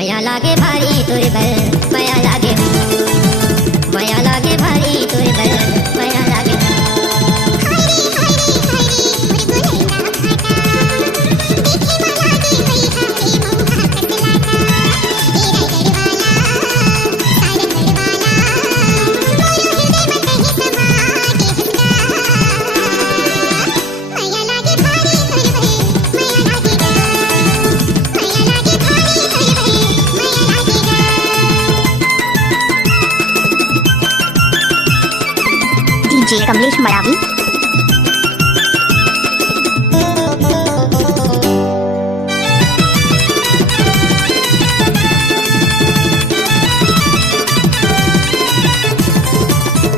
माया लागे भारी तुर बल माया लागे माया लागे भारी तुर बल माया लागे डीजे कमलेश मरावी।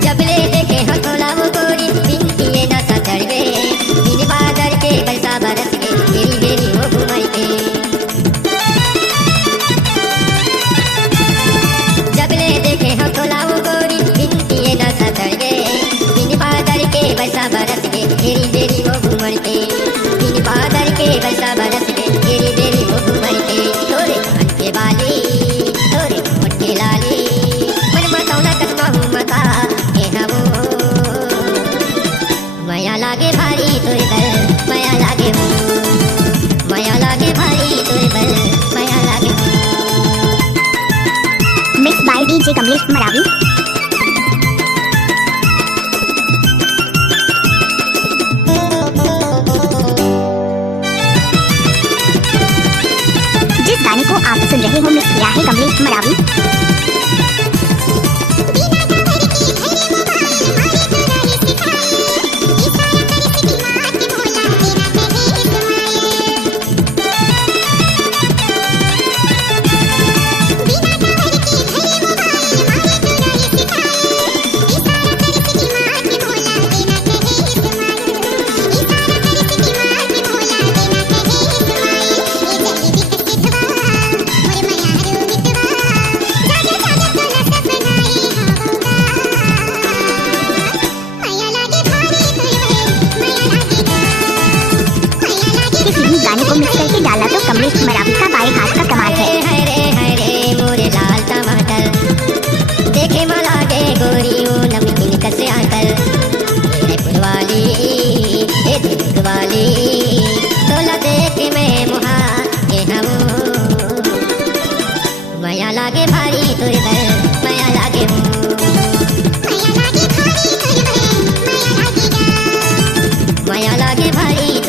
जबले देखे हथोला वो गोरी बिन किए न सचड़ गए बिन बादल के बरसा बरस के तेरी बेरी हो घुमाई के जबले देखे हथोला वो गोरी बिन किए न सचड़ गए बिन बादल के बरसा बरस के तेरी बेरी हो घुमड़ के बिन बादल के बरसा बरस के तेरी बेरी हो घुमड़ के तोरे कान के बाली तोरे होठ के लाली मन बताऊं कसमा हूँ मता माया लागे भारी तुर बल माया लागे माया लागे भारी तुर बल माया लागे mix by DJ Kamlesh Maravi. जिस गाने को आप सुन रहे हो मिक्स किया है कमलेश मरावी। गाने को मिक्स करके डाला तो कमलेश मरावी का बाएं हाथ का कमाल है। हरे मोरे लाल टमाटर देखे मला दे गोरी नमकीन कसे आकर फुलवाली वाली तोला देख मैं मुहा के हम माया लागे भारी तुर बल माया लागे माया लागे भारी